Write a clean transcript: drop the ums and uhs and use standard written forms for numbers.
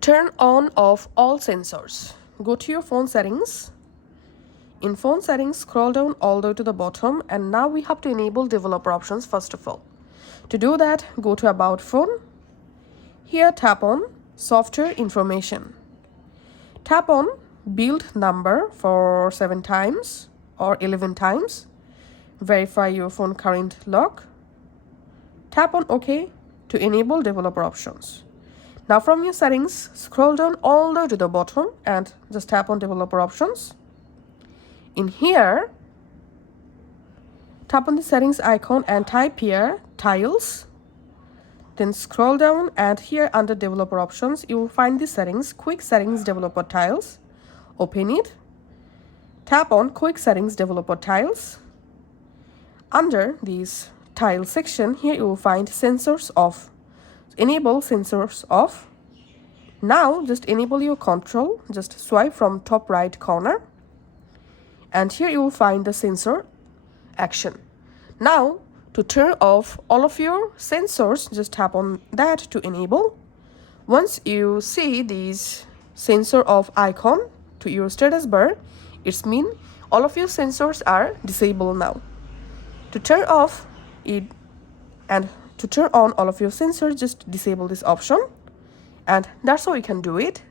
Turn on off all sensors. Go to your phone settings. In phone settings, scroll down all the way to the bottom, and now we have to enable developer options first of all. To do that, go to About Phone. Here tap on Software Information. Tap on Build Number for 7 times or 11 times. Verify your phone current lock. Tap on OK to enable developer options. Now from your settings, scroll down all the way to the bottom and just tap on developer options. In here, tap on the settings icon and type here tiles. Then scroll down, and here under developer options, you will find the settings, quick settings developer tiles. Open it. Tap on quick settings developer tiles. Under this tile section, here you will find sensors off. Enable sensors off. Now just enable your control. Just swipe from top right corner. And here you will find the sensor action. Now to turn off all of your sensors, just tap on that to enable. Once you see these sensor off icon to your status bar, it's mean all of your sensors are disabled now. To turn off it and to turn on all of your sensors, just disable this option, and that's how you can do it.